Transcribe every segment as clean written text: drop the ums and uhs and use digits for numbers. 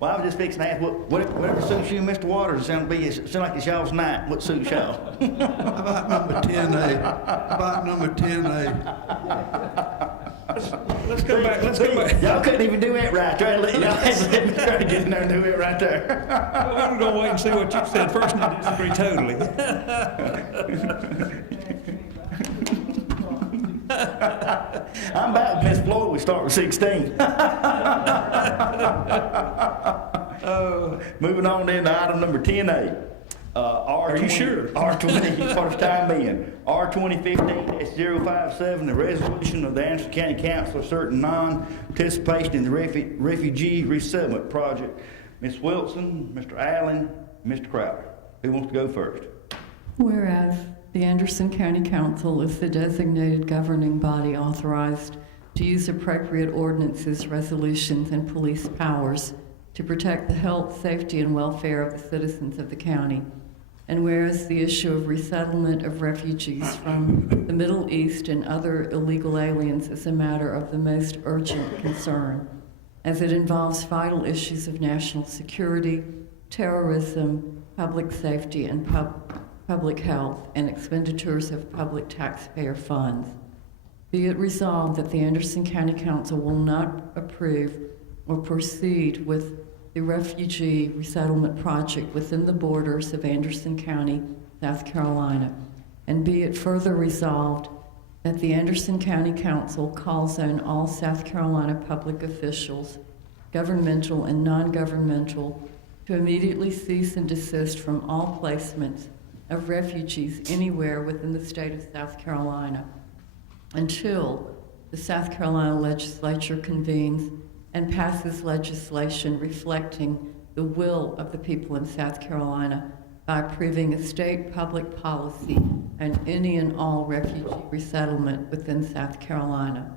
Well, I was just fixing to ask, whatever suits you, Mr. Waters, it sound like it's y'all's night. What suits y'all? About number 10A. About number 10A. Let's go back. Y'all couldn't even do it right. Y'all had to try to get in there and do it right there. Well, I'm gonna wait and see what you said first, and I disagree totally. I'm about Miss Floyd. We start with 16. Moving on then to item number 10A. Are you sure? R20, for the time being. R2015-057, the resolution of the Anderson County Council asserting non-participation in the refugee resettlement project. Ms. Wilson, Mr. Allen, Mr. Crowder. Who wants to go first? Whereas the Anderson County Council is the designated governing body authorized to use appropriate ordinances, resolutions, and police powers to protect the health, safety, and welfare of the citizens of the county. And whereas the issue of resettlement of refugees from the Middle East and other illegal aliens is a matter of the most urgent concern, as it involves vital issues of national security, terrorism, public safety, and public health, and expenditures of public taxpayer funds. Be it resolved that the Anderson County Council will not approve or proceed with the refugee resettlement project within the borders of Anderson County, South Carolina. And be it further resolved that the Anderson County Council calls on all South Carolina public officials, governmental and non-governmental, to immediately cease and desist from all placements of refugees anywhere within the state of South Carolina until the South Carolina legislature convenes and passes legislation reflecting the will of the people in South Carolina by approving a state public policy on any and all refugee resettlement within South Carolina.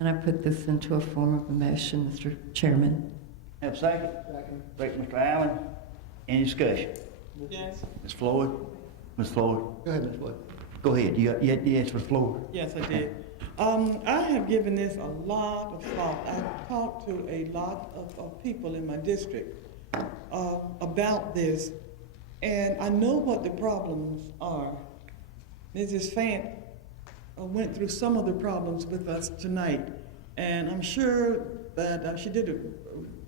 And I put this into a form of a motion, Mr. Chairman. Have a second? Second, Mr. Allen. Any discussion? Yes. Ms. Floyd? Ms. Floyd? Go ahead, Ms. Wood. Go ahead. Yes, Ms. Floyd. Yes, I did. I have given this a lot of thought. I've talked to a lot of people in my district about this, and I know what the problems are. Mrs. Fant went through some of the problems with us tonight, and I'm sure that she did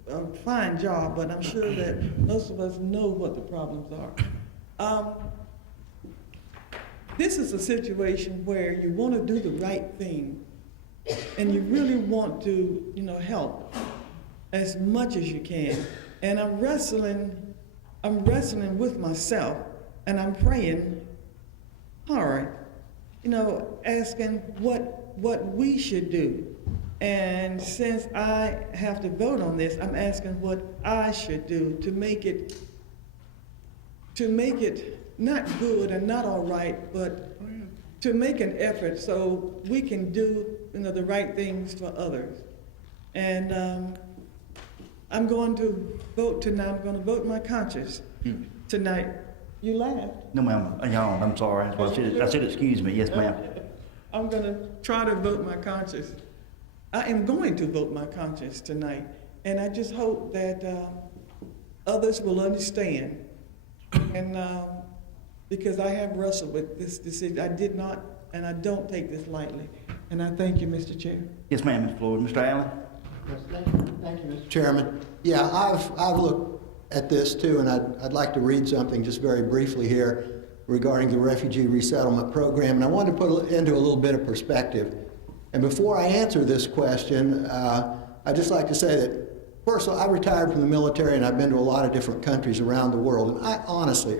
a fine job, but I'm sure that most of us know what the problems are. This is a situation where you want to do the right thing, and you really want to, help as much as you can. And I'm wrestling with myself, and I'm praying hard, asking what we should do. And since I have to vote on this, I'm asking what I should do to make it not good and not all right, but to make an effort so we can do the right things for others. And I'm going to vote tonight. I'm going to vote my conscience tonight. You laughed. No, ma'am. I'm sorry. That's what I said excuse me. Yes, ma'am. I'm going to try to vote my conscience. I am going to vote my conscience tonight. And I just hope that others will understand. And because I have wrestled with this decision. I did not, and I don't take this lightly. And I thank you, Mr. Chair. Yes, ma'am, Ms. Floyd. Mr. Allen? Yes, thank you, Mr. Chairman. Yeah, I've looked at this too, and I'd like to read something just very briefly here regarding the refugee resettlement program. And I wanted to put it into a little bit of perspective. And before I answer this question, I'd just like to say that first, I retired from the military, and I've been to a lot of different countries around the world. And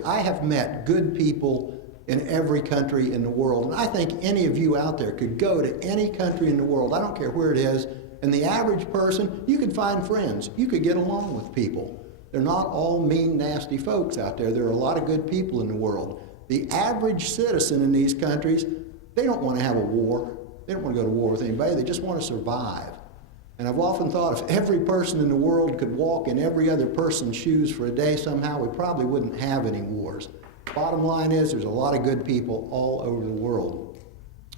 I have met good people in every country in the world. And I think any of you out there could go to any country in the world, I don't care where it is, and the average person, you could find friends. You could get along with people. They're not all mean, nasty folks out there. There are a lot of good people in the world. The average citizen in these countries, they don't want to have a war. They don't want to go to war with anybody. They just want to survive. And I've often thought if every person in the world could walk in every other person's shoes for a day somehow, we probably wouldn't have any wars. Bottom line is there's a lot of good people all over the world.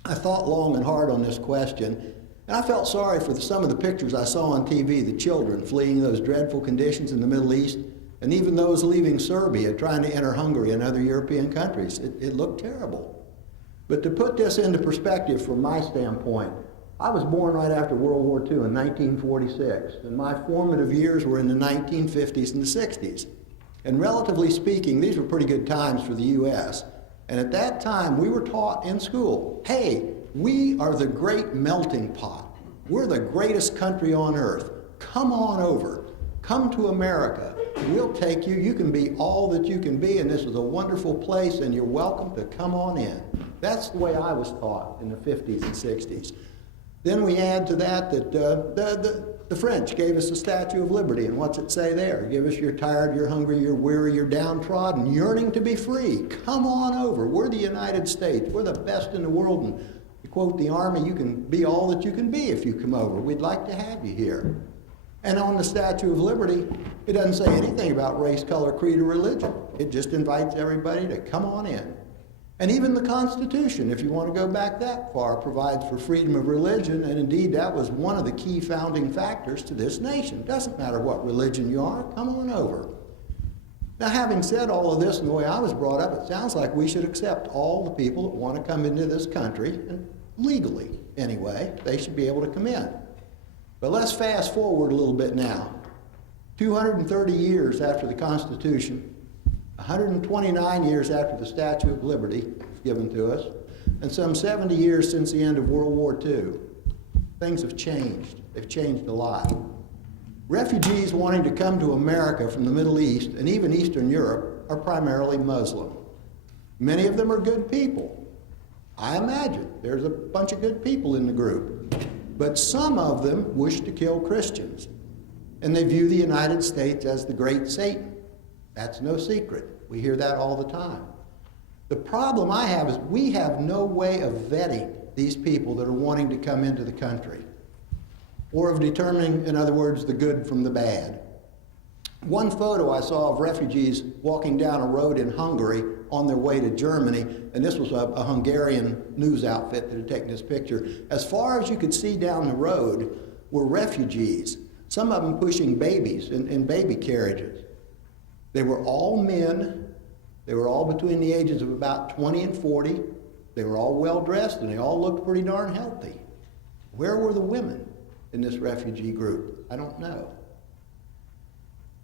I thought long and hard on this question, And I felt sorry for some of the pictures I saw on TV, the children fleeing those dreadful conditions in the Middle East, and even those leaving Serbia trying to enter Hungary and other European countries. It looked terrible. But to put this into perspective from my standpoint, I was born right after World War II in 1946, and my formative years were in the 1950s and the 60s. And relatively speaking, these were pretty good times for the U.S. And at that time, we were taught in school, hey, we are the great melting pot. We're the greatest country on earth. Come on over. Come to America. We'll take you. You can be all that you can be, and this is a wonderful place, and you're welcome to come on in. That's the way I was taught in the 50s and 60s. Then we add to that the French gave us the Statue of Liberty, and what's it say there? Give us you're tired, you're hungry, you're weary, you're downtrodden, yearning to be free. Come on over. We're the United States. We're the best in the world, and to quote the Army, you can be all that you can be if you come over. We'd like to have you here. And on the Statue of Liberty, it doesn't say anything about race, color, creed, or religion. It just invites everybody to come on in. And even the Constitution, if you want to go back that far, provides for freedom of religion, and indeed that was one of the key founding factors to this nation. Doesn't matter what religion you are, come on over. Now, having said all of this and the way I was brought up, it sounds like we should accept all the people that want to come into this country, and legally anyway, they should be able to come in. But let's fast forward a little bit now. 230 years after the Constitution, 129 years after the Statue of Liberty was given to us, and some 70 years since the end of World War II. Things have changed. They've changed a lot. Refugees wanting to come to America from the Middle East and even Eastern Europe are primarily Muslim. Many of them are good people. I imagine there's a bunch of good people in the group. But some of them wish to kill Christians, and they view the United States as the great Satan. That's no secret. We hear that all the time. The problem I have is we have no way of vetting these people that are wanting to come into the country, or of determining, in other words, the good from the bad. One photo I saw of refugees walking down a road in Hungary on their way to Germany, and this was a Hungarian news outfit that had taken this picture. As far as you could see down the road were refugees, some of them pushing babies in baby carriages. They were all men. They were all between the ages of about 20 and 40. They were all well-dressed, and they all looked pretty darn healthy. Where were the women in this refugee group? I don't know.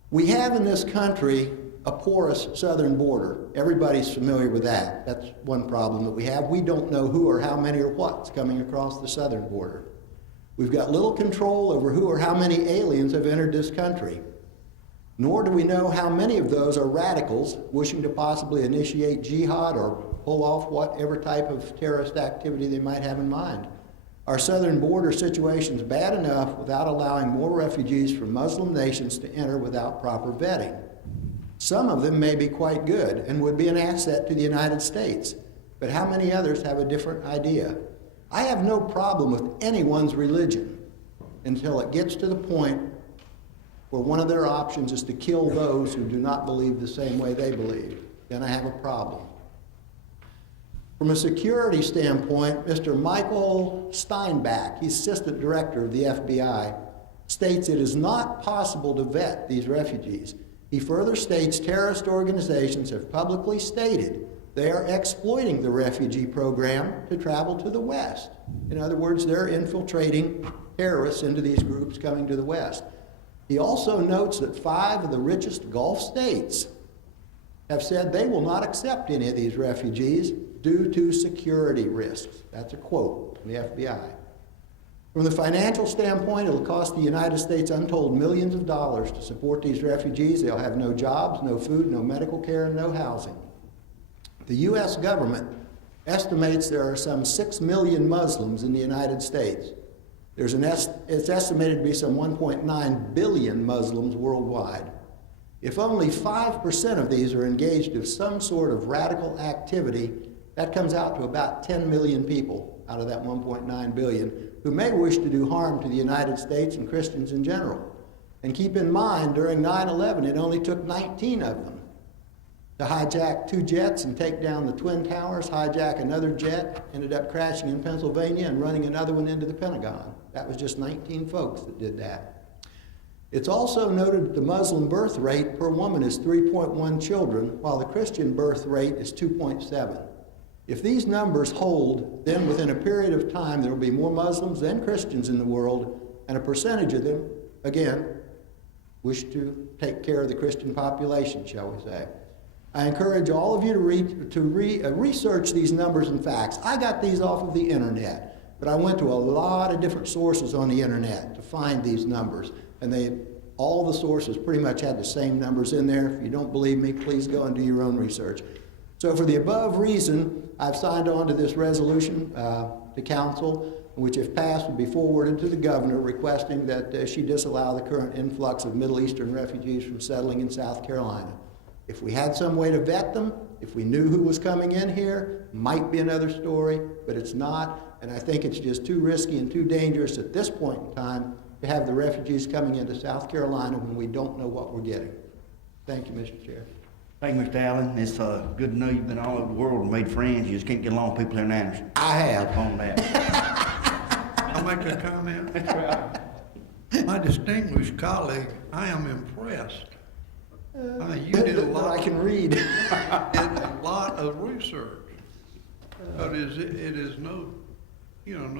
We have in this country a porous southern border. Everybody's familiar with that. That's one problem that we have. We don't know who or how many or what's coming across the southern border. We've got little control over who or how many aliens have entered this country. Nor do we know how many of those are radicals wishing to possibly initiate jihad or pull off whatever type of terrorist activity they might have in mind. Our southern border situation is bad enough without allowing more refugees from Muslim nations to enter without proper vetting. Some of them may be quite good and would be an asset to the United States, but how many others have a different idea? I have no problem with anyone's religion until it gets to the point where one of their options is to kill those who do not believe the same way they believe. Then I have a problem. From a security standpoint, Mr. Michael Steinbach, he's assistant director of the FBI, states it is not possible to vet these refugees. He further states terrorist organizations have publicly stated they are exploiting the refugee program to travel to the West. In other words, they're infiltrating terrorists into these groups coming to the West. He also notes that 5 of the richest Gulf states have said they will not accept any of these refugees due to security risks. That's a quote from the FBI. From the financial standpoint, it'll cost the United States untold millions of dollars to support these refugees. They'll have no jobs, no food, no medical care, and no housing. The U.S. government estimates there are some 6 million Muslims in the United States. It's estimated to be some 1.9 billion Muslims worldwide. If only 5% of these are engaged in some sort of radical activity, that comes out to about 10 million people out of that 1.9 billion who may wish to do harm to the United States and Christians in general. And keep in mind, during 9/11, it only took 19 of them. to hijack 2 jets and take down the Twin Towers, hijack another jet, ended up crashing in Pennsylvania and running another one into the Pentagon. That was just 19 folks that did that. It's also noted that the Muslim birth rate per woman is 3.1 children, while the Christian birth rate is 2.7. If these numbers hold, then within a period of time, there will be more Muslims than Christians in the world, and a percentage of them, again, wish to take care of the Christian population, shall we say. I encourage all of you to research these numbers and facts. I got these off of the internet, but I went to a lot of different sources on the internet to find these numbers, and all the sources pretty much had the same numbers in there. If you don't believe me, please go and do your own research. So for the above reason, I've signed on to this resolution to council, which if passed would be forwarded to the governor requesting that she disallow the current influx of Middle Eastern refugees from settling in South Carolina. If we had some way to vet them, if we knew who was coming in here, might be another story, but it's not, and I think it's just too risky and too dangerous at this point in time to have the refugees coming into South Carolina when we don't know what we're getting. Thank you, Mr. Chair. Thank you, Mr. Allen. It's good to know you've been all over the world and made friends. You just can't get along with people here in Anderson. I have. On that. I'll make a comment. My distinguished colleague, I am impressed. I mean, you did a That lot. I can read. Did a lot of research. But it is no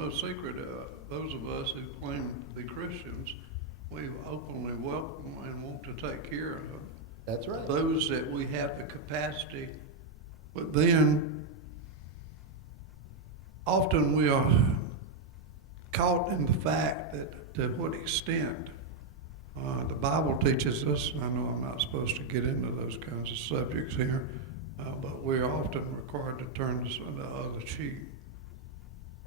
secret. Those of us who claim to be Christians, we openly welcome and want to take care of That's right. those that we have the capacity. But then, often we are caught in the fact that to what extent the Bible teaches us, and I know I'm not supposed to get into those kinds of subjects here, but we're often required to turn the other cheek.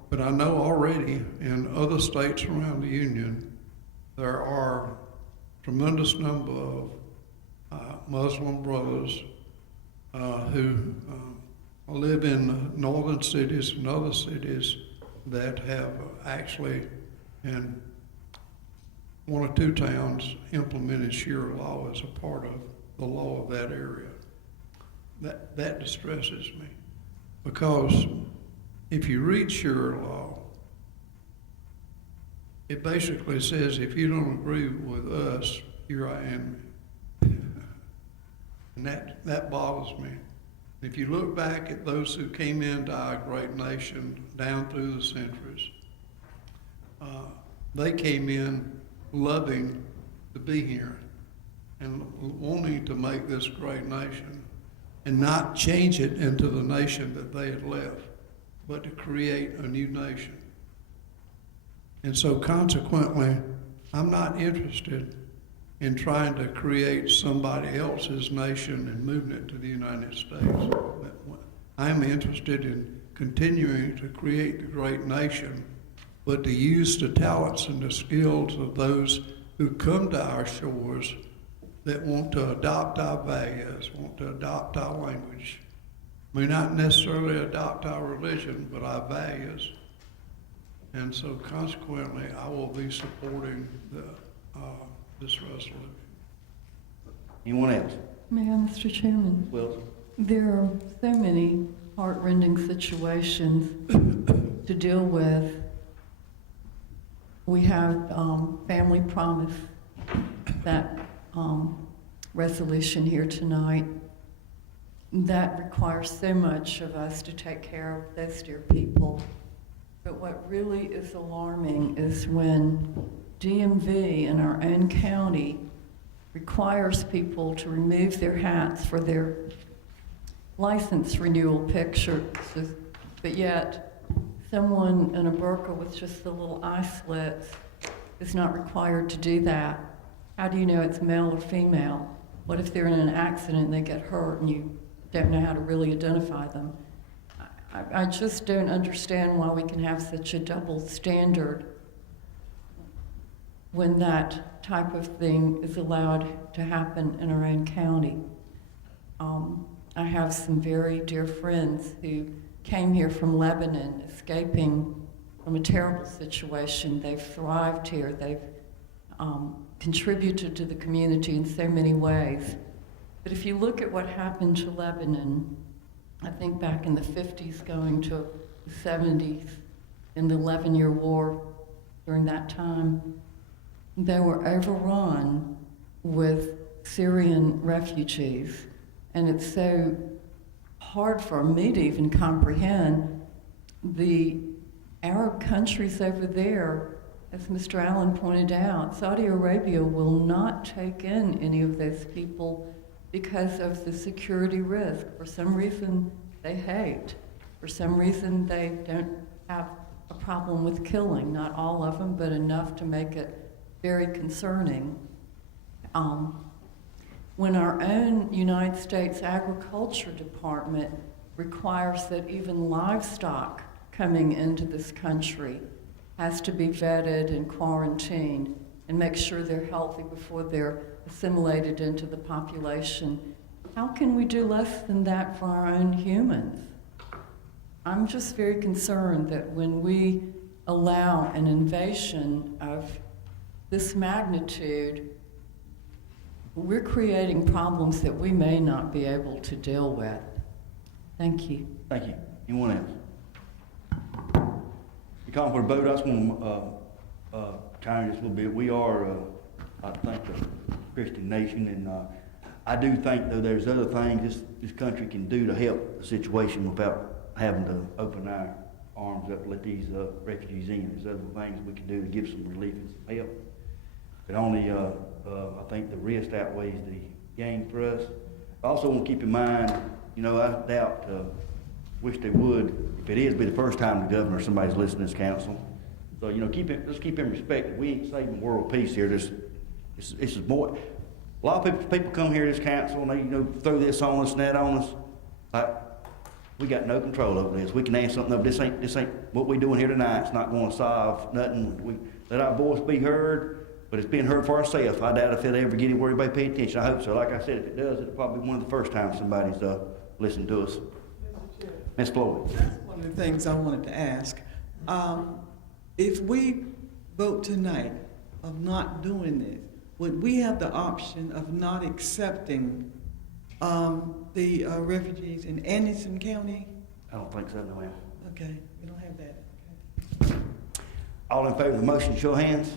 But I know already in other states around the Union, there are tremendous number of Muslim brothers who live in northern cities and other cities that have actually in 1 or 2 towns implemented Sharia law as a part of the law of that area. That distresses me, because if you read Sharia law, it basically says if you don't agree with us, you're our enemy. And that bothers me. If you look back at those who came into our great nation down through the centuries, they came in loving to be here and wanting to make this great nation and not change it into the nation that they had left, but to create a new nation. And so consequently, I'm not interested in trying to create somebody else's nation and moving it to the United States. I'm interested in continuing to create the great nation, but to use the talents and the skills of those who come to our shores that want to adopt our values, want to adopt our language, may not necessarily adopt our religion, but our values. And so consequently, I will be supporting this resolution. Anyone else? May I, Mr. Chairman? Wilson? There are so many heart-rending situations to deal with. We have Family Promise, that resolution here tonight. That requires so much of us to take care of those dear people. But what really is alarming is when DMV in our own county requires people to remove their hats for their license renewal pictures, but yet someone in a burqa with just the little eye slits is not required to do that. How do you know it's male or female? What if they're in an accident and they get hurt and you don't know how to really identify them? I just don't understand why we can have such a double standard when that type of thing is allowed to happen in our own county. I have some very dear friends who came here from Lebanon, escaping from a terrible situation. They've thrived here. They've contributed to the community in so many ways. But if you look at what happened to Lebanon, I think back in the 50s going to the 70s, in the 11-year war during that time, they were overrun with Syrian refugees. And it's so hard for me to even comprehend the Arab countries over there. As Mr. Allen pointed out, Saudi Arabia will not take in any of those people because of the security risk. For some reason, they hate. For some reason, they don't have a problem with killing. Not all of them, but enough to make it very concerning. When our own United States Agriculture Department requires that even livestock coming into this country has to be vetted and quarantined and make sure they're healthy before they're assimilated into the population, how can we do less than that for our own humans? I'm just very concerned that when we allow an invasion of this magnitude, we're creating problems that we may not be able to deal with. Thank you. Thank you. Anyone else? You call for a vote. I just want to chime in just a little bit. We are, I think, a Christian nation, and I do think, though, there's other things this country can do to help the situation without having to open our arms up and let these refugees in. There's other things we can do to give some relief and some help. But only, I think the risk outweighs the gain for us. I also want to keep in mind, you know, I doubt, wish they would, if it is be the first time the governor or somebody's listening to this council. So, you know, let's keep in respect. We ain't saving world peace here. This is more. A lot of people come here to this council and they, you know, throw this on us and that on us. Like, we got no control over this. We can ask something of this ain't what we doing here tonight. It's not going to solve nothing. We let our voice be heard, but it's being heard for ourselves. I doubt if it'll ever get anywhere anybody pay attention. I hope so. Like I said, if it does, it'll probably be one of the first times somebody's listened to us. Ms. Floyd. That's one of the things I wanted to ask. If we vote tonight of not doing this, would we have the option of not accepting the refugees in Anderson County? I don't think so, no, ma'am. Okay, we don't have that. Okay. All in favor of the motion, show of hands.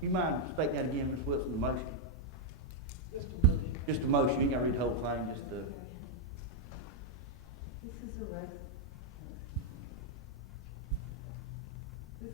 You mind stating that again, Ms. Wilson, the motion? Just a motion. You ain't got to read the whole thing, just the...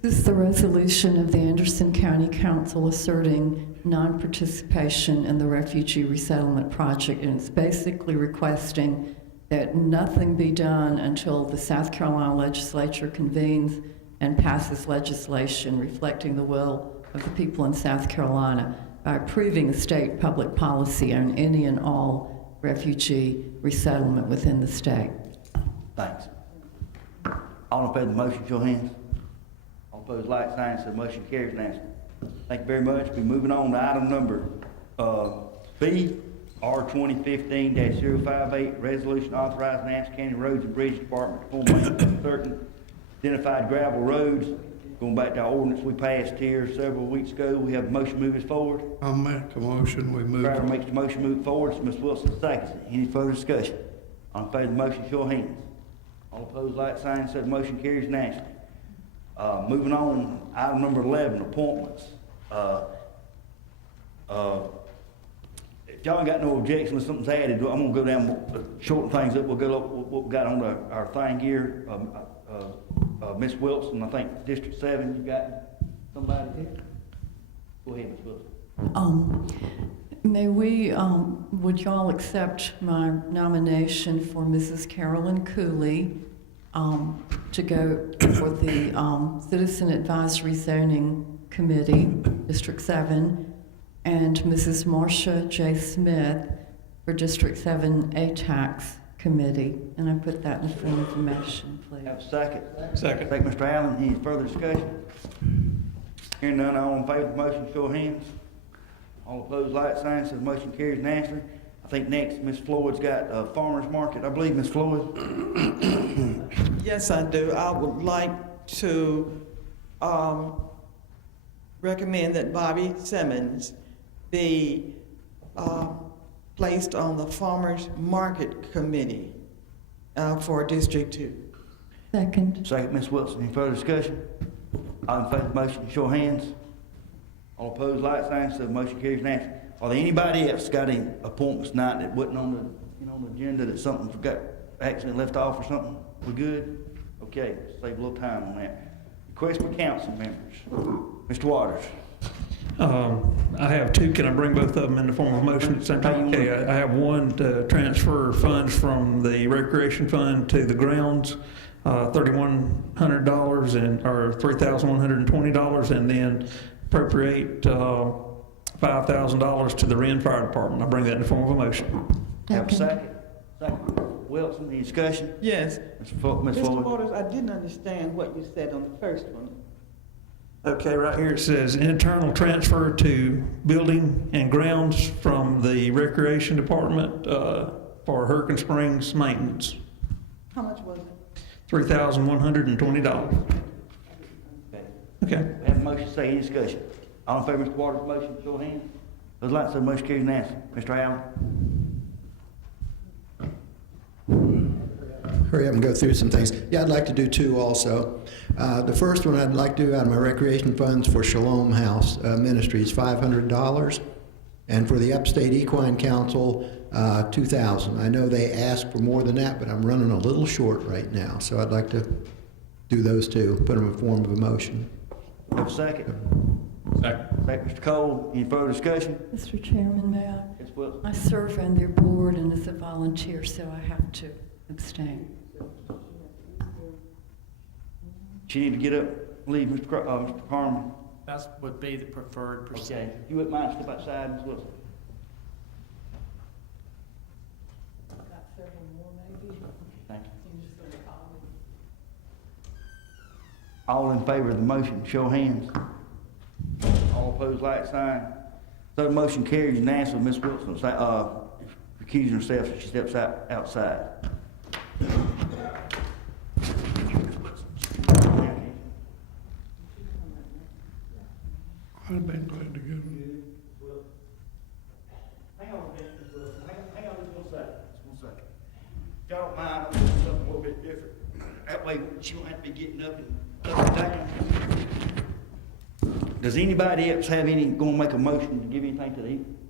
This is the resolution of the Anderson County Council asserting non-participation in the refugee resettlement project, and it's basically requesting that nothing be done until the South Carolina legislature convenes and passes legislation reflecting the will of the people in South Carolina by approving a state public policy on any and all refugee resettlement within the state. Thanks. All in favor of the motion, show of hands. Opposed, like sign, so the motion carries unanimously. Thank you very much. We're moving on to item number B, R 2015-058, resolution authorizing Anderson County Roads and Bridge Department to form maintenance of certain identified gravel roads. Going back to our ordinance we passed here several weeks ago, we have a motion moving us forward. I'll make a motion, we move. Crowder makes the motion move forward, so Ms. Wilson seconds it. Any further discussion? All in favor of the motion, show of hands. All opposed, like sign, so the motion carries unanimously. Moving on, item number 11, appointments. If y'all ain't got no objection, if something's added, I'm gonna go down, shorten things up. We'll go up what we got on our thing here. Ms. Wilson, I think District 7, you got somebody here? Go ahead, Ms. Wilson. May we, would y'all accept my nomination for Mrs. Carolyn Cooley to go for the Citizen Advisory Zoning Committee, District 7, and Mrs. Marcia J. Smith for District 7 ATAX Committee. And I put that in the form of a motion, please. Have a second. Second. Thank Mr. Allen. Any further discussion? Hearing none, all in favor of the motion, show of hands. All opposed, like sign, so the motion carries unanimously. I think next, Ms. Floyd's got a farmer's market. I believe, Ms. Floyd? Yes, I do. I would like to recommend that Bobby Simmons be placed on the Farmers Market Committee for District 2. Second. Second, Ms. Wilson. Any further discussion? All in favor of the motion, show of hands. All opposed, like sign, so the motion carries unanimously. Are there anybody else got any appointments tonight that wasn't on the agenda, that something forgot, accidentally left off or something? We good? Okay, save a little time on that. Request for council members. Mr. Waters. I have two. Can I bring both of them in the form of a motion at the same time? Okay, I have one to transfer funds from the recreation fund to the grounds, $3,100 or $3,120, and then appropriate $5,000 to the Wren Fire Department. I bring that in the form of a motion. Have a second? Second. Wilson, any discussion? Yes. Ms. Mr. Floyd? Waters, I didn't understand what you said on the first one. Okay, right here it says internal transfer to building and grounds from the recreation department for Hurricane Springs maintenance, How much was it? $3,120. Okay. Have a motion, say any discussion. All in favor of Mr. Waters' motion, show of hands. Those lights, so the motion carries unanimously. Mr. Allen? Hurry up and go through some things. Yeah, I'd like to do two also. The first one I'd like to do out of my recreation funds for Shalom House Ministries, $500, and for the Upstate Equine Council, $2,000. I know they asked for more than that, but I'm running a little short right now, so I'd like to do those two, put them in form of a motion. Have a second? Second. Second, Mr. Cole. Any further discussion? Mr. Chairman, may I? Ms. Wilson? I serve on their board and as a volunteer, so I have to abstain. She need to get up, leave, Mr. Carmen. That would be the preferred Okay. procedure. If you wouldn't mind, step outside, Ms. Wilson. Got several more, maybe. Thank you. I'm just going to call them. All in favor of the motion, show of hands. All opposed, like sign. So the motion carries unanimously. Ms. Wilson, recusing herself, so she steps outside. I'd have been glad to get them. Hang on a minute, Ms. Wilson. Hang on just one second. Just one second. If y'all don't mind, I'm gonna do something a little bit different. That way, she won't have to be getting up and down. Does anybody else have gonna make a motion to give anything to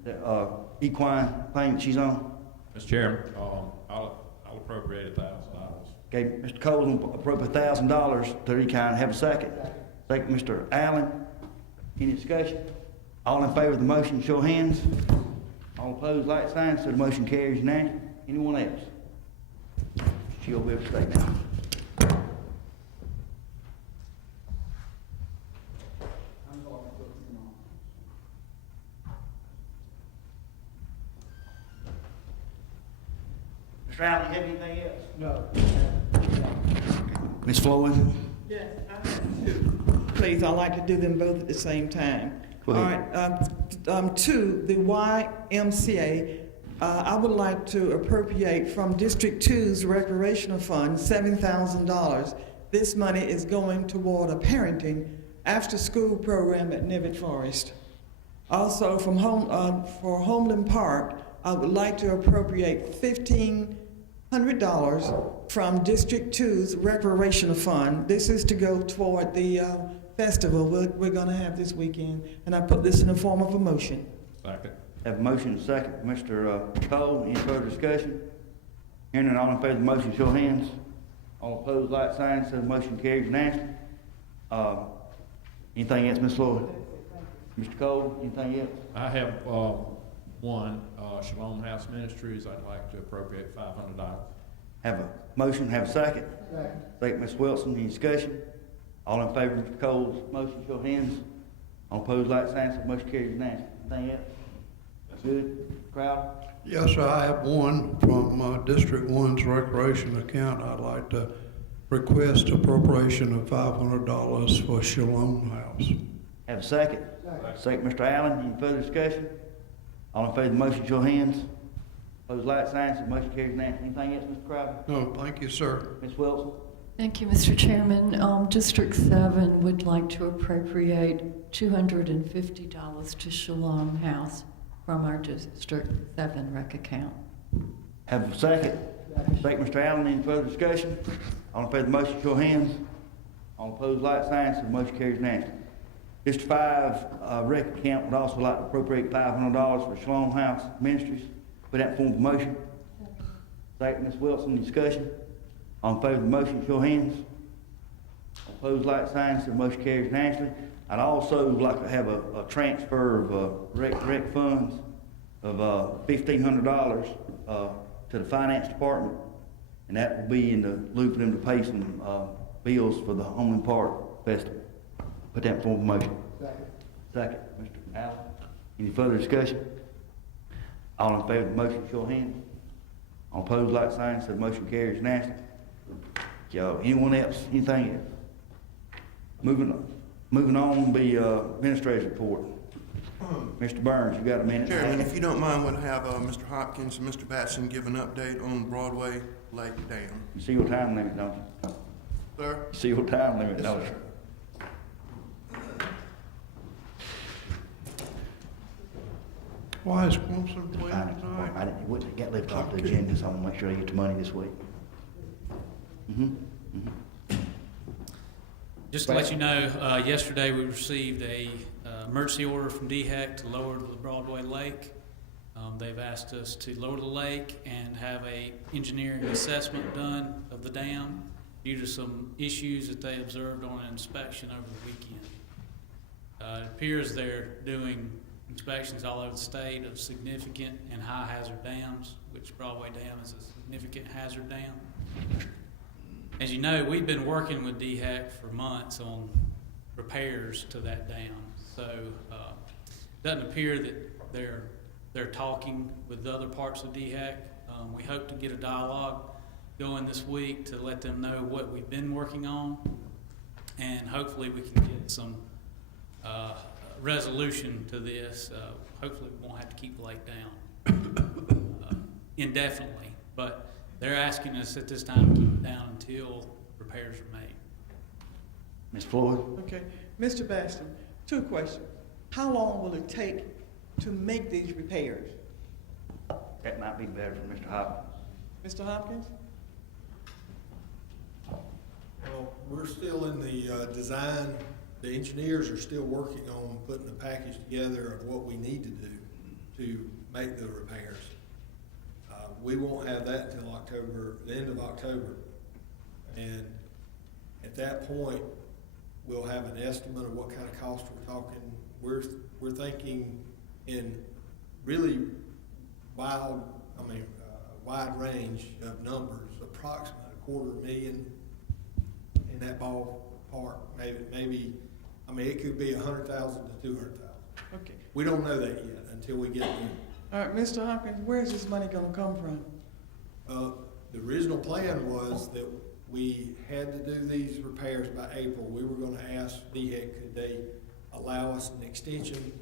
the equine thing that she's on? Mr. Chairman, I'll appropriate $1,000. Okay, Mr. Cole will appropriate $1,000 to the equine. Have a second. Second, Mr. Allen. Any discussion? All in favor of the motion, show of hands. All opposed, like sign, so the motion carries unanimously. Anyone else? She'll be able to stay now. Mr. Allen, you have anything else? No. Ms. Floyd? Yes, I have two. Please, I'd like to do them both at the same time. Go All ahead. right, two, the YMCA, I would like to appropriate from District 2's recreational fund, $7,000. This money is going toward a parenting after-school program at Nivet Forest. Also, for Homeland Park, I would like to appropriate $1,500 from District 2's recreational fund. This is to go toward the festival we're going to have this weekend, and I put this in the form of a motion. Second. Have a motion and a second. Mr. Cole, any further discussion? Hearing none, all in favor of the motion, show of hands. All opposed, like sign, so the motion carries unanimously. Anything else, Ms. Floyd? Mr. Cole, anything else? I have one, Shalom House Ministries. I'd like to appropriate $500. Have a motion, have a second. Second, Ms. Wilson, any discussion? All in favor of Mr. Cole's motion, show of hands. All opposed, like sign, so the motion carries unanimously. Anything else? Good? Crowd? Yes, sir, I have one from District 1's recreation account. I'd like to request appropriation of $500 for Shalom House. Have a second. Second, Mr. Allen, any further discussion? All in favor of the motion, show of hands. Opposed, like sign, so the motion carries unanimously. Anything else, Mr. Crowder? No, thank you, sir. Ms. Wilson? Thank you, Mr. Chairman. District 7 would like to appropriate $250 to Shalom House from our District 7 rec account. Have a second. Second, Mr. Allen, any further discussion? All in favor of the motion, show of hands. All opposed, like sign, so the motion carries unanimously. District 5, rec account would also like to appropriate $500 for Shalom House Ministries. Put that in form of a motion. Second, Ms. Wilson, discussion. All in favor of the motion, show of hands. All opposed, like sign, so the motion carries unanimously. I'd also like to have a transfer of rec funds of $1,500 to the finance department, and that will be in the lieu for them to pay some bills for the Homeland Park Festival. Put that in form of a motion. Second, Mr. Allen. Any further discussion? All in favor of the motion, show of hands. All opposed, like sign, so the motion carries unanimously. Y'all, anyone else, anything else? Moving on, be administrator's report. Mr. Burns, you got a minute? Chairman, if you don't mind, we'll have Mr. Hopkins and Mr. Batson give an update on Broadway Lake Dam. You see your time limit, don't you? Sir? You see your time limit, Yes, don't you? sir. Why is Clemson playing Finance tonight? department. It wouldn't get left off the agenda, so I want to make sure they get the money this week. Just to let you know, yesterday we received a emergency order from DHEC to lower the Broadway Lake. They've asked us to lower the lake and have a engineering assessment done of the dam due to some issues that they observed on an inspection over the weekend. It appears they're doing inspections all over the state of significant and high hazard dams, which Broadway Dam is a significant hazard dam. As you know, we've been working with DHEC for months on repairs to that dam. So it doesn't appear that they're talking with the other parts of DHEC. We hope to get a dialogue going this week to let them know what we've been working on, and hopefully we can get some resolution to this. Hopefully we won't have to keep the lake down indefinitely, but they're asking us at this time to keep it down until repairs are made. Ms. Floyd? Okay, Mr. Baston, 2 questions. How long will it take to make these repairs? That might be better for Mr. Hopkins. Mr. Hopkins? Well, we're still in the design. The engineers are still working on putting a package together of what we need to do to make the repairs. We won't have that until October, the end of October. And at that point, we'll have an estimate of what kind of cost we're talking. We're thinking in really wide range of numbers, approximately $250,000 in that ballpark. Maybe, it could be $100,000 to $200,000. Okay. We don't know that yet until we get in. All right, Mr. Hopkins, where's this money gonna come from? The original plan was that we had to do these repairs by April. We were gonna ask DHEC, could they allow us an extension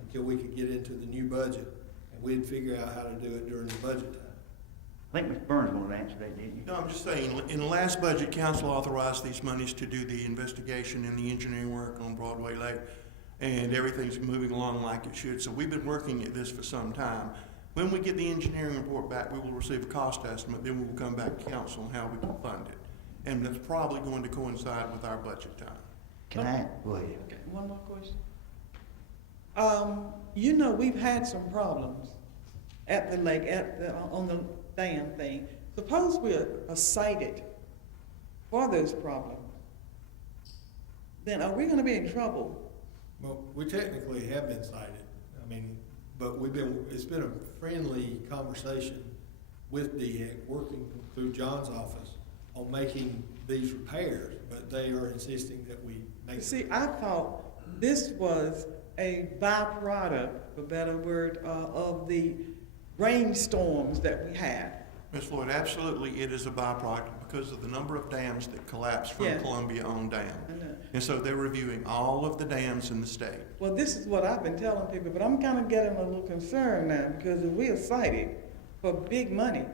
until we could get into the new budget? And we'd figure out how to do it during the budget time. I think Mr. Burns wanted to answer that, didn't you? No, I'm just saying, in the last budget, council authorized these monies to do the investigation and the engineering work on Broadway Lake, and everything's moving along like it should. So we've been working at this for some time. When we get the engineering report back, we will receive a cost estimate, then we will come back to council on how we can fund it. And that's probably going to coincide with our budget time. Can I? Go ahead. Okay, one more question. We've had some problems at the lake, on the dam thing. Suppose we're cited for those problems, then are we gonna be in trouble? Well, we technically have been cited. But it's been a friendly conversation with DHEC, working through John's office on making these repairs, but they are insisting that we make them. See, I thought this was a byproduct, for a better word, of the rainstorms that we had. Ms. Floyd, absolutely, it is a byproduct because of the number of dams that collapsed from Yeah. Columbia-owned dam. I know. And so they're reviewing all of the dams in the state. Well, this is what I've been telling people, but I'm kind of getting a little concerned now, because if we are cited for big money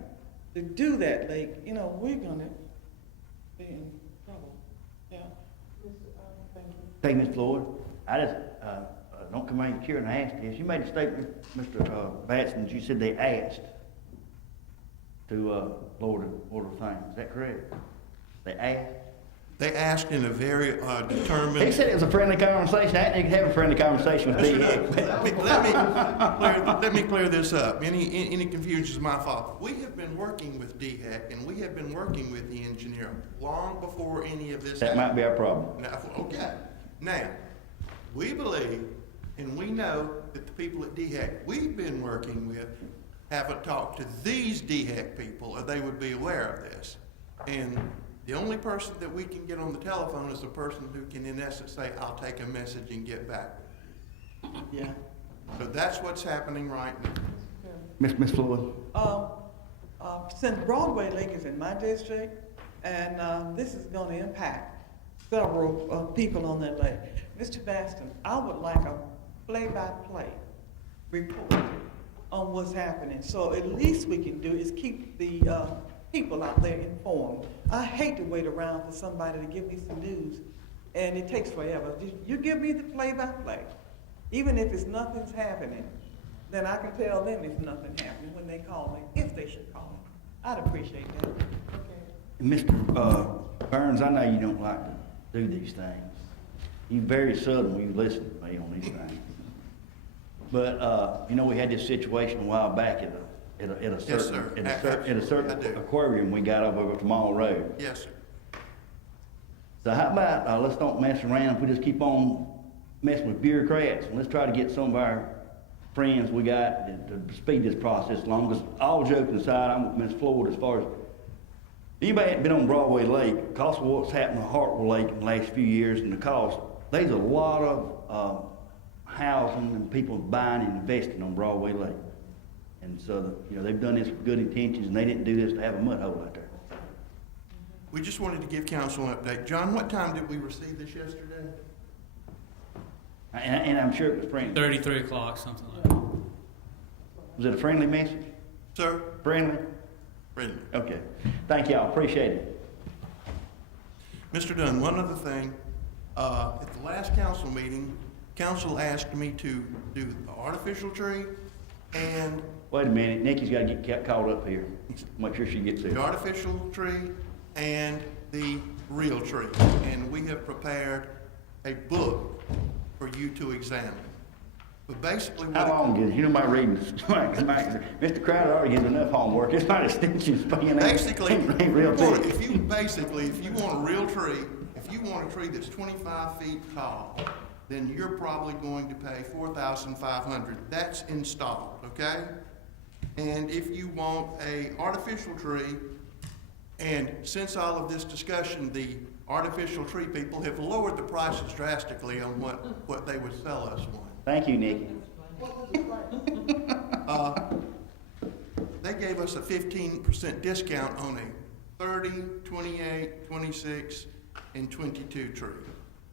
to do that, like, we're gonna be in trouble. Yeah. Thank you. Thank you, Ms. Floyd. I just, don't come around here and ask this. You made a statement, Mr. Batson, that you said they asked to lower the thing. Is that correct? They asked? They asked in a very determined. He said it was a friendly conversation. I didn't have a friendly conversation with Let me clear this up. Any confusion is my fault. We have been working with DHEC, and we have been working with the engineer long before any of this That happened. might be our problem. Now, okay. Now, we believe and we know that the people at DHEC we've been working with haven't talked to these DHEC people, or they would be aware of this. And the only person that we can get on the telephone is the person who can, in essence, say, I'll take a message and get back. Yeah. So that's what's happening right now. Miss Floyd? Since Broadway Lake is in my district, and this is going to impact several people on that lake, Mr. Baston, I would like a play-by-play report on what's happening. So at least we can do is keep the people out there informed. I hate to wait around for somebody to give me some news, and it takes forever. You give me the play-by-play. Even if it's nothing's happening, then I can tell them it's nothing happening when they call me, if they should call me. I'd appreciate that. Okay. Mr. Burns, I know you don't like to do these things. You're very sudden when you listen to me on these things. But, you know, we had this situation a while back at a certain aquarium we got over at Mall Road. Yes, sir. So how about, let's don't mess around, if we just keep on messing with bureaucrats, and let's try to get some of our friends we got to speed this process along. Because all joking aside, I'm with Ms. Floyd as far as, anybody that been on Broadway Lake, because of what's happened to Hartwell Lake in the last few years and the cost, there's a lot of housing and people buying and investing on Broadway Lake. And so, you know, they've done this with good intentions, and they didn't do this to have a mud hole out there. We just wanted to give council an update. John, what time did we receive this yesterday? And I'm sure it was friendly. 33 o'clock, something like that. Was it a friendly message? Sir? Friendly? Friendly. Okay. Thank y'all. Appreciate it. Mr. Dunn, one other thing. At the last council meeting, council asked me to do the artificial tree and Wait a minute. Nikki's got to get caught up here. Make sure she gets the there. artificial tree and the real tree. And we have prepared a book for you to examine. But basically, How long is it? You know my reading. Mr. Crowder already gives enough homework. It's not extension span. Basically, ain't real big. if you want a real tree, if you want a tree that's 25 feet tall, then you're probably going to pay $4,500. That's installed, okay? And if you want a artificial tree, and since all of this discussion, the artificial tree people have lowered the prices drastically on what they would sell us one. Thank you, Nikki. They gave us a 15% discount on a 30, 28, 26, and 22 tree.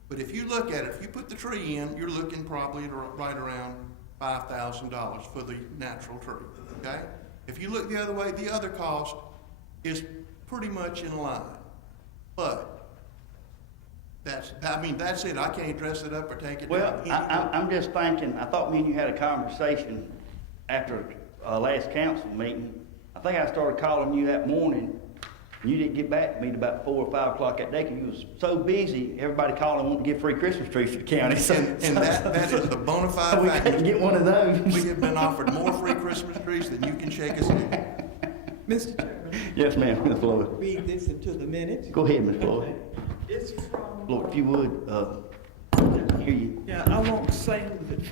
But if you look at it, if you put the tree in, you're looking probably at right around $5,000 for the natural tree, okay? If you look the other way, the other cost is pretty much in line. But that's it. I can't dress it up or take it Well, down. I'm just thinking, I thought me and you had a conversation after last council meeting. I think I started calling you that morning, and you didn't get back to me till about 4 or 5 o'clock that day because you was so busy, everybody calling wanting to get free Christmas trees to the county. And that is a bona fide So we fact. couldn't get one of those. We have been offered more free Christmas trees than you can shake us in. Mr. Chairman, Yes, ma'am, Ms. Floyd. read this into the minutes. Go ahead, Ms. Floyd. It's from. Lord, if you would, hear you. Yeah, I won't say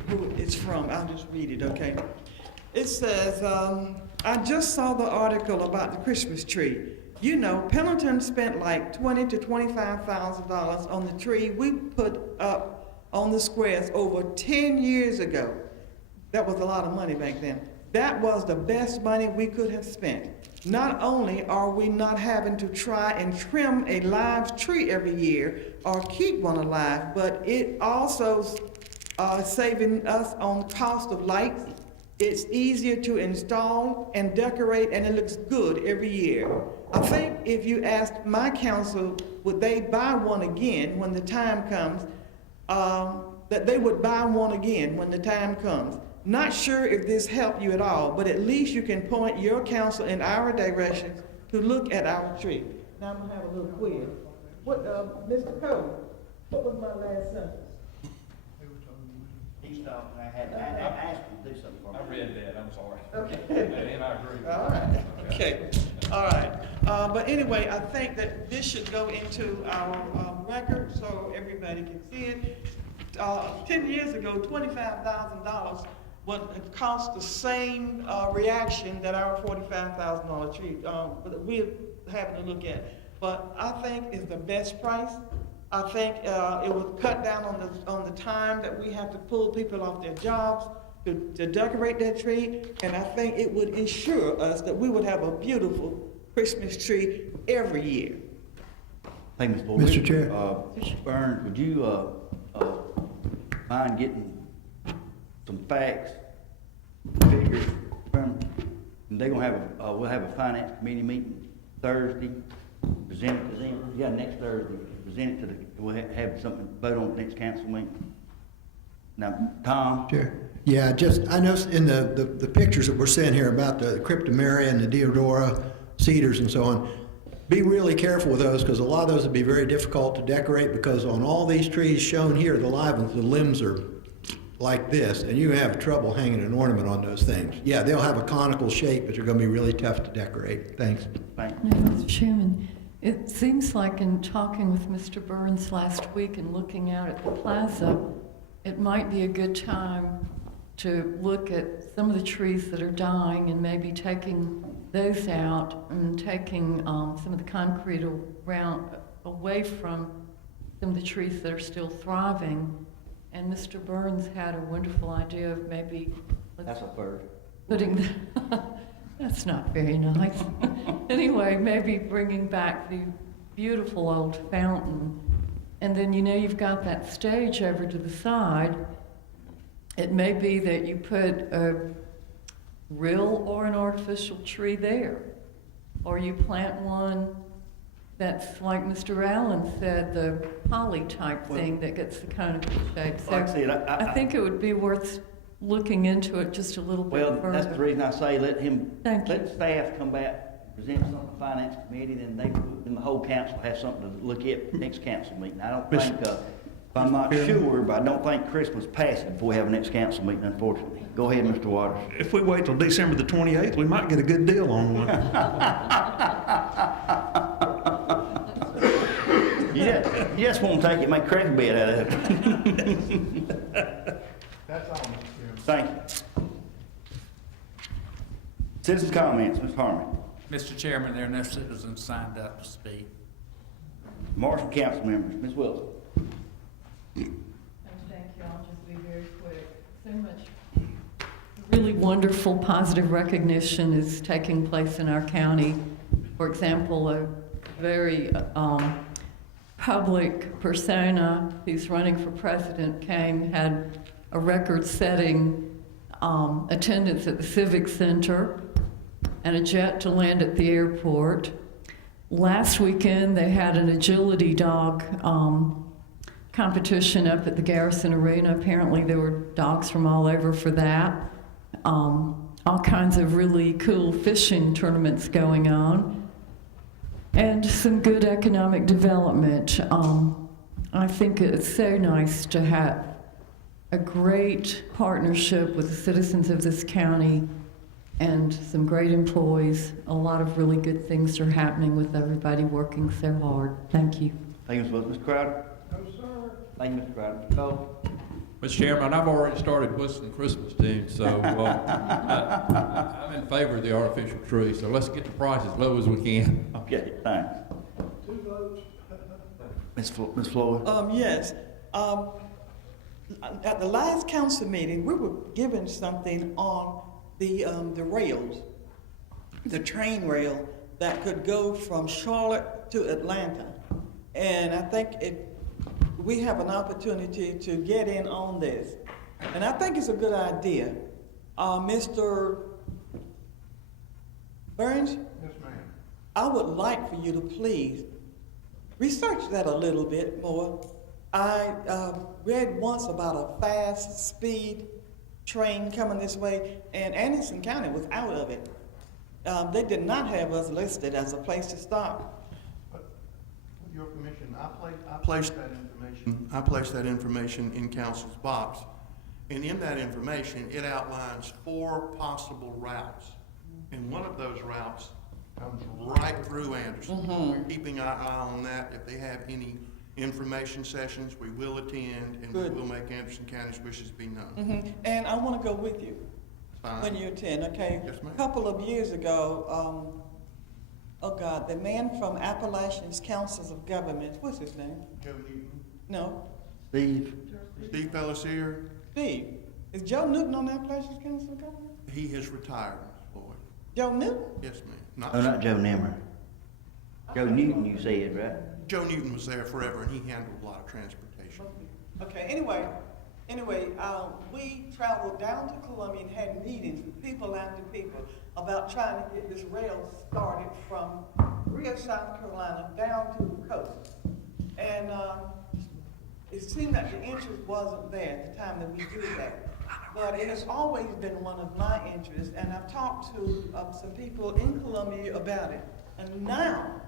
who it's from, I'll just read it, okay? It says, I just saw the article about the Christmas tree. You know, Pendleton spent like $20,000 to $25,000 on the tree we put up on the squares over 10 years ago. That was a lot of money back then. That was the best money we could have spent. Not only are we not having to try and trim a live tree every year or keep one alive, but it also saving us on cost of lights. It's easier to install and decorate, and it looks good every year. I think if you asked my council, would they buy one again when the time comes, that they would buy one again when the time comes. Not sure if this helped you at all, but at least you can point your council in our direction to look at our tree. Now I'm gonna have a little quiz. What, Mr. Cole, what was my last sentence? He stopped and I asked him to do something for me. I read that, I'm sorry. Okay. And I agree. All right, okay, all right. But anyway, I think that this should go into our record so everybody can see it. 10 years ago, $25,000 would cost the same reaction that our $45,000 tree, but we're having to look at. But I think it's the best price. I think it would cut down on the time that we have to pull people off their jobs to decorate that tree, and I think it would ensure us that we would have a beautiful Christmas tree every year. Thank you, Mr. Boyd. Mr. Chair. Mr. Burns, would you mind getting some facts, figures from, and they're gonna have we'll have a finance committee meeting Thursday, present it to them. Yeah, next Thursday, present it to the, we'll have something to vote on at the next council meeting. Now, Tom? Sure. Yeah, I noticed in the pictures that we're seeing here about the cryptomeria and the deodora, cedars and so on, be really careful with those because a lot of those would be very difficult to decorate because on all these trees shown here, the live ones, the limbs are like this, and you have trouble hanging an ornament on those things. Yeah, they'll have a conical shape, but they're going to be really tough to decorate. Thanks. Thanks. No, Mr. Chairman, it seems like in talking with Mr. Burns last week and looking out at the plaza, it might be a good time to look at some of the trees that are dying and maybe taking those out and taking some of the concrete around away from some of the trees that are still thriving. And Mr. Burns had a wonderful idea of maybe That's a first. putting that's not very nice. Anyway, maybe bringing back the beautiful old fountain. And then, you know, you've got that stage over to the side. It may be that you put a real or an artificial tree there. Or you plant one that's like Mr. Allen said, the poly type thing that gets the conical shape. So Like I said, I think it would be worth looking into it just a little bit Well, further. that's the reason I say let Thank you. staff come back, present something to the finance committee, then the whole council has something to look at next council meeting. I don't think, if I'm not sure, but I don't think Christmas passes before we have a next council meeting, unfortunately. Go ahead, Mr. Waters. If we wait till December the 28th, we might get a good deal on one. You just won't take it, make credit bid out of it. That's all, Mr. Chairman. Thank you. Citizens' comments, Ms. Harmon. Mr. Chairman, there are no citizens signed up to speak. Marshall Council members, Ms. Wilson. Thank you. I'll just be very quick. So much really wonderful, positive recognition is taking place in our county. For example, a very public persona who's running for president had a record-setting attendance at the Civic Center and a jet to land at the airport. Last weekend, they had an agility dog competition up at the Garrison Arena. Apparently, there were dogs from all over for that. All kinds of really cool fishing tournaments going on. And some good economic development. I think it's so nice to have a great partnership with the citizens of this county and some great employees. A lot of really good things are happening with everybody working so hard. Thank you. Thank you, Ms. Wilson. Mr. Crowder? No, sir. Thank you, Mr. Crowder. Mr. Cole? Mr. Chairman, I've already started whistling Christmas tunes, so I'm in favor of the artificial tree, so let's get the price as low as we can. Okay, thanks. 2 votes. Ms. Floyd? Yes. At the last council meeting, we were given something on the rails, the train rail that could go from Charlotte to Atlanta. And I think we have an opportunity to get in on this. And I think it's a good idea. Mr. Burns? Yes, ma'am. I would like for you to please research that a little bit more I read once about a fast speed train coming this way, and Anderson County was out of it. They did not have us listed as a place to stop. With your permission, I placed that information in council's box. And in that information, it outlines 4 possible routes. And one of those routes comes right through Anderson. We're keeping our eye on that. If they have any information sessions, we will attend, and Good. we will make Anderson County's wishes be known. And I want to go with you Fine. when you attend, okay? Yes, ma'am. A couple of years ago, the man from Appalachian's Councils of Government, what's his name? Joe Newton. No, Steve? Steve Fellows here, Steve. Is Joe Newton on Appalachian's Council of Government? he has retired, Ms. Floyd. Joe Newton? Yes, ma'am. Oh, not Joe Nimmer. Joe Newton, you said, right? Joe Newton was there forever, and he handled a lot of transportation. Okay, anyway, we traveled down to Columbia and had meetings with people after people about trying to get this rail started from Rio, South Carolina, down to the coast. And it seemed that the interest wasn't there at the time that we did that. But it has always been one of my interests, and I've talked to some people in Columbia about it. And now,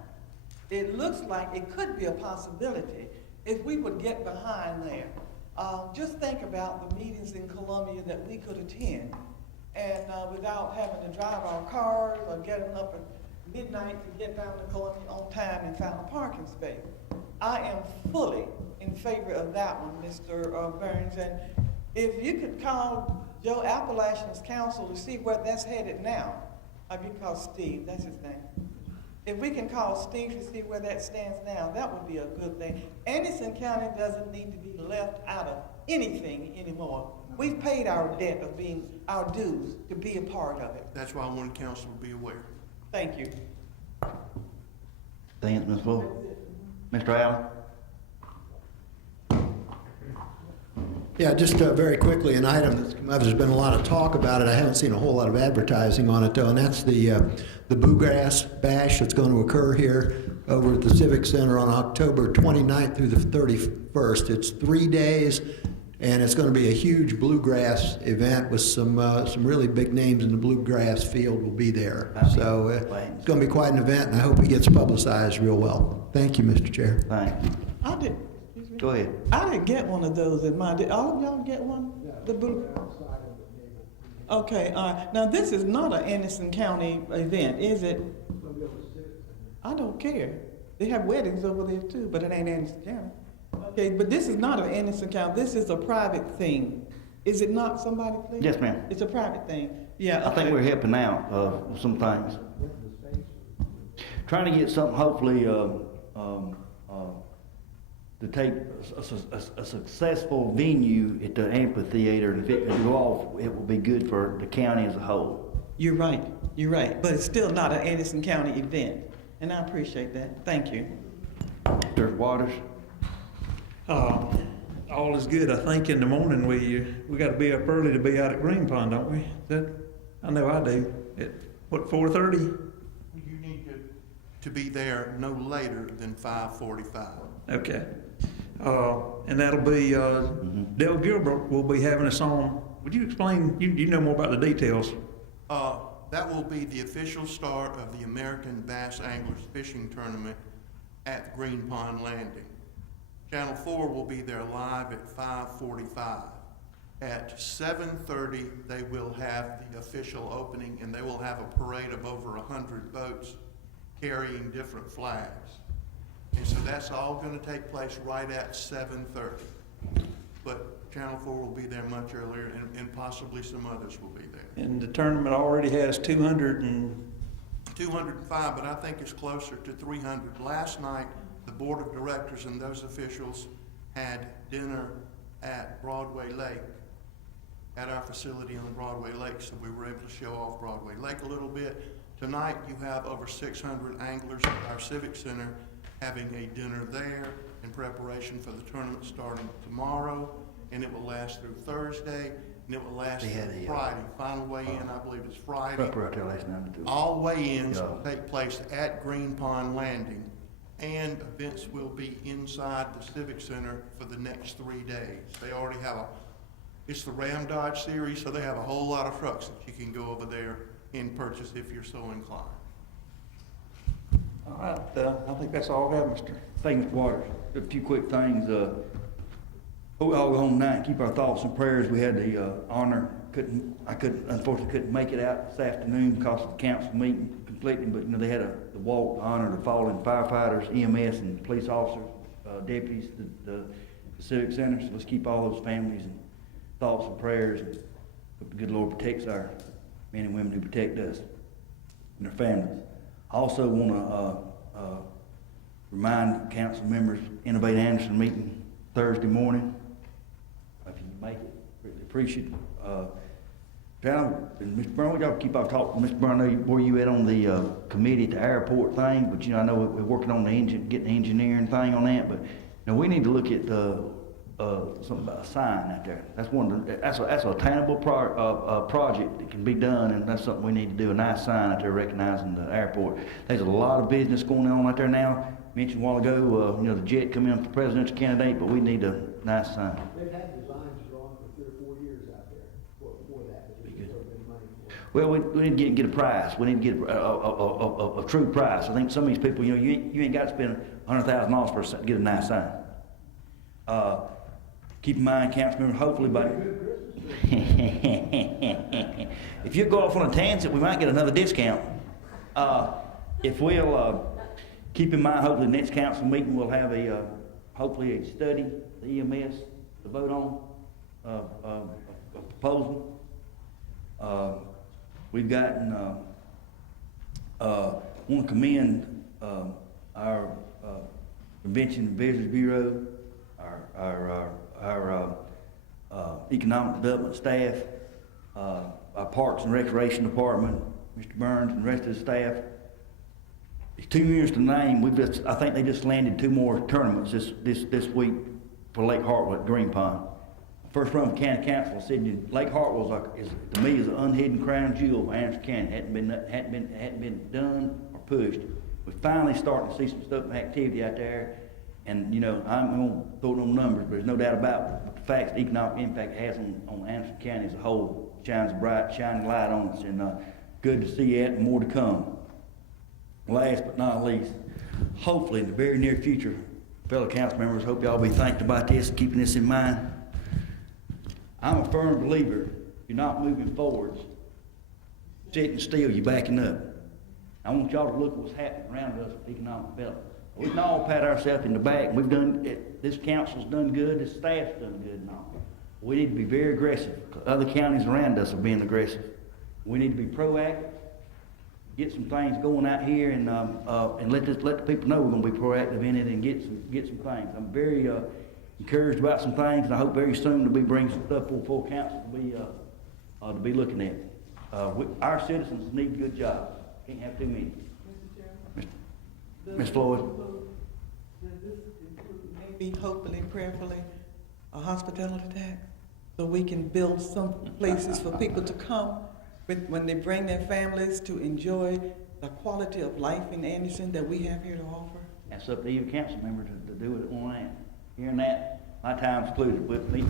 it looks like it could be a possibility if we would get behind there. Just think about the meetings in Columbia that we could attend, and without having to drive our cars or getting up at midnight to get down to Columbia on time and find a parking space. I am fully in favor of that one, Mr. Burns, and if you could call Joe Appalachian's council to see where that's headed now, you call Steve, that's his name. If we can call Steve to see where that stands now, that would be a good thing. Anderson County doesn't need to be left out of anything anymore. We've paid our debt of being, our dues to be a part of it. That's why I wanted council to be aware. Thank you. Thanks, Ms. Floyd. Mr. Allen? Yeah, just very quickly, an item that's come up, there's been a lot of talk about it, I haven't seen a whole lot of advertising on it though, and that's the Bluegrass Bash that's going to occur here over at the Civic Center on October 29th through the 31st. It's 3 days, and it's going to be a huge bluegrass event with some really big names in the bluegrass field will be there. So it's going to be quite an event, and I hope it gets publicized real well. Thank you, Mr. Chair. Thanks. I did. Go ahead. I didn't get one of those in mine. Did all of y'all get one? The blue. Okay, all right. Now this is not an Anderson County event, is it? I don't care. They have weddings over there too, but it ain't Anderson County. Okay, but this is not an Anderson County. This is a private thing. Is it not, somebody please? Yes, ma'am. It's a private thing. Yeah. I think we're helping out with some things. Trying to get something, hopefully, to take a successful venue at the amphitheater, and if it can go off, it will be good for the county as a whole. You're right. You're right. But it's still not an Anderson County event, and I appreciate that. Thank you. Mr. Waters? All is good. I think in the morning we got to be up early to be out at Green Pond, don't we? I know I do. At what, 4:30? You need to be there no later than 5:45. Okay. And that'll be Dale Gilbert will be having us on. Would you explain? You know more about the details. That will be the official start of the American Bass Anglers Fishing Tournament at Green Pond Landing. Channel 4 will be there live at 5:45. At 7:30, they will have the official opening, and they will have a parade of over 100 boats carrying different flags. And so that's all going to take place right at 7:30. But Channel 4 will be there much earlier, and possibly some others will be there. And the tournament already has 205, but I think it's closer to 300. Last night, the board of directors and those officials had dinner at Broadway Lake, at our facility on Broadway Lake, so we were able to show off Broadway Lake a little bit. Tonight, you have over 600 anglers at our Civic Center having a dinner there in preparation for the tournament starting tomorrow, and it will last through Thursday, and it will last through Friday. Final weigh-in, I believe, is Friday. All weigh-ins will take place at Green Pond Landing, and events will be inside the Civic Center for the next 3 days. They already have it's the Ram Dodge series, so they have a whole lot of trucks that you can go over there and purchase if you're so inclined. All right, I think that's all I have, Mr. Thank you, Mr. Waters. A few quick things. We all go home tonight and keep our thoughts and prayers. We had the honor, unfortunately couldn't make it out this afternoon because of the council meeting completely, but they had the walk to honor the fallen firefighters, EMS, and police officers, deputies, the Civic Center. So let's keep all those families and thoughts and prayers, and hope the good Lord protects our men and women who protect us and their families. I also want to remind council members, Innovate Anderson meeting Thursday morning. If you can make it, really appreciate it. And Mr. Brown, we got to keep our talk. Mr. Brown, I know where you at on the committee at the airport thing, but I know we're working on getting the engineering thing on that. But we need to look at something about a sign out there. That's a attainable project that can be done, and that's something we need to do. A nice sign out there recognizing the airport. There's a lot of business going on out there now. Mentioned a while ago, the jet coming in for presidential candidate, but we need a nice sign. They've had designs drawn for 3 or 4 years out there before that, but there's never been money for it. Well, we need to get a price. We need to get a true price. I think some of these people, you ain't got to spend $100,000 to get a nice sign. Keep in mind, council members, hopefully by if you go off on a tangent, we might get another discount. If we'll keep in mind, hopefully next council meeting we'll have hopefully a study, the EMS, to vote on a proposal. We've gotten. Want to commend our Convention and Visitors Bureau, our Economic Development staff, our Parks and Recreation Department, Mr. Burns and the rest of the staff. It's 2 years to name. I think they just landed 2 more tournaments this week for Lake Hartwell at Green Pond. First run of County Council said Lake Hartwell is to me is an unhidden crown jewel of Anderson County. Hadn't been done or pushed. We're finally starting to see some stuff and activity out there. And I'm going to throw no numbers, but there's no doubt about the facts, the economic impact it has on Anderson County as a whole. Shines a bright, shining light on us, and good to see that and more to come. Last but not least, hopefully in the very near future, fellow council members, hope y'all be thinking about this, keeping this in mind. I'm a firm believer, you're not moving forwards, sitting still, you're backing up. I want y'all to look at what's happening around us with economic development. We can all pat ourselves in the back. We've done it. This council's done good. This staff's done good and all. We need to be very aggressive. Other counties around us are being aggressive. We need to be proactive. Get some things going out here and let the people know we're going to be proactive in it and get some things. I'm very encouraged about some things, and I hope very soon to be bringing some stuff before council to be looking at. Our citizens need good jobs. Can't have too many. Ms. Floyd. Does this include maybe, hopefully, prayerfully, a hospitality tax? So we can build some places for people to come when they bring their families to enjoy the quality of life in Anderson that we have here to offer? That's up to you, council member, to do it on that. Hearing that, my time's included. We'll meet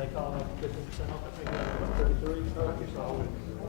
They call it 50% off. I think that's 33, so